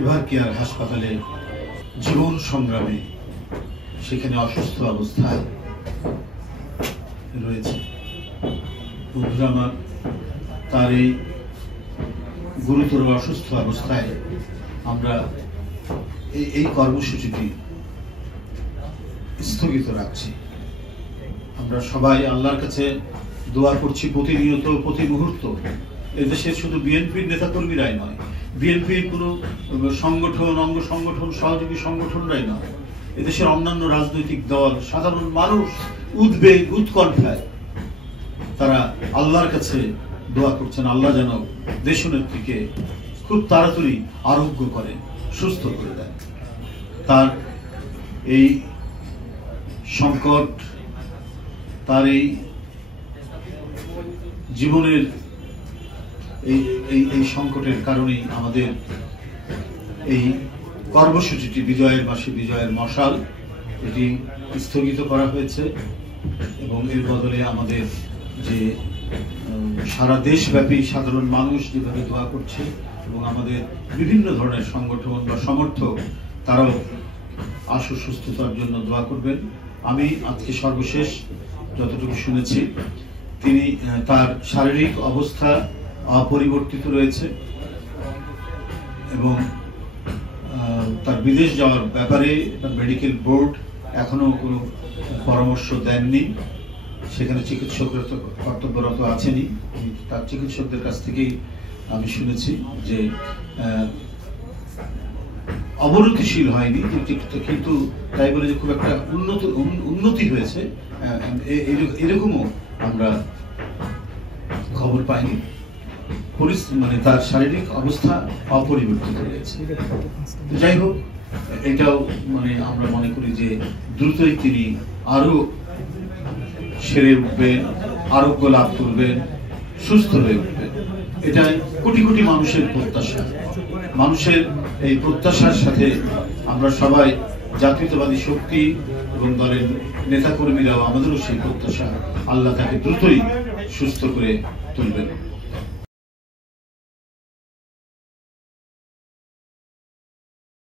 Ever care হাসপাতালে জীবন সংগ্রামে সেখানে অসুস্থ অবস্থায় রয়েছে। বন্ধুরা আমার, তার এই গুরুতর অসুস্থ অবস্থায় আমরা এই কর্মসূচিটি স্থগিত রাখছি। আমরা সবাই আল্লাহর কাছে দোয়া করছি প্রতিনিয়ত, প্রতি মুহূর্ত। এদেশের শুধু বিএনপির নেতাকর্মীরাই নয়, বিএনপির কোনো সংগঠন, অঙ্গ সংগঠন, সহযোগী সংগঠনরাই নয়, এদেশের অন্যান্য রাজনৈতিক দল, সাধারণ মানুষ উদ্বেগ, উৎকণ্ঠায় তারা আল্লাহর কাছে দোয়া করছেন আল্লাহ যেন দেশনেত্রীকে খুব তাড়াতাড়ি আরোগ্য করেন, সুস্থ করে দেন। তার এই সংকট, তার এই জীবনের এই সংকটের কারণেই আমাদের এই কর্মসূচিটি বিজয়ের মাসে বিজয়ের মশাল এটি স্থগিত করা হয়েছে। এবং এর বদলে আমাদের যে সারা দেশব্যাপী সাধারণ মানুষ যেভাবে দোয়া করছে এবং আমাদের বিভিন্ন ধরনের সংগঠন বা সমর্থক তারাও আশু সুস্থতার জন্য দোয়া করবেন। আমি আজকে সর্বশেষ যতটুকু শুনেছি, তিনি তার শারীরিক অবস্থা অপরিবর্তিত রয়েছে এবং তার বিদেশ যাওয়ার ব্যাপারে মেডিকেল বোর্ড এখনো কোনো পরামর্শ দেননি। সেখানে চিকিৎসকরা তো কর্তব্যরত আছেনই, তার চিকিৎসকদের কাছ থেকেই আমি শুনেছি যে অবনতিশীল হয়নি, কিন্তু তাই বলে যে খুব একটা উন্নতি হয়েছে এরকমও আমরা খবর পাইনি। মানে তার শারীরিক অবস্থা অপরিবর্তিত রয়েছে। যাই হোক, এটাও মানে আমরা মনে করি যে দ্রুতই তিনি আরো সেরে উঠবেন, আরোগ্য লাভ করবেন, সুস্থ হয়ে উঠবেন। এটাই কোটি কোটি মানুষের প্রত্যাশা। মানুষের এই প্রত্যাশার সাথে আমরা সবাই, জাতীয়তাবাদী শক্তি এবং দলের নেতাকর্মীরাও, আমাদেরও সেই প্রত্যাশা আল্লাহ তাকে দ্রুতই সুস্থ করে তুলবেন।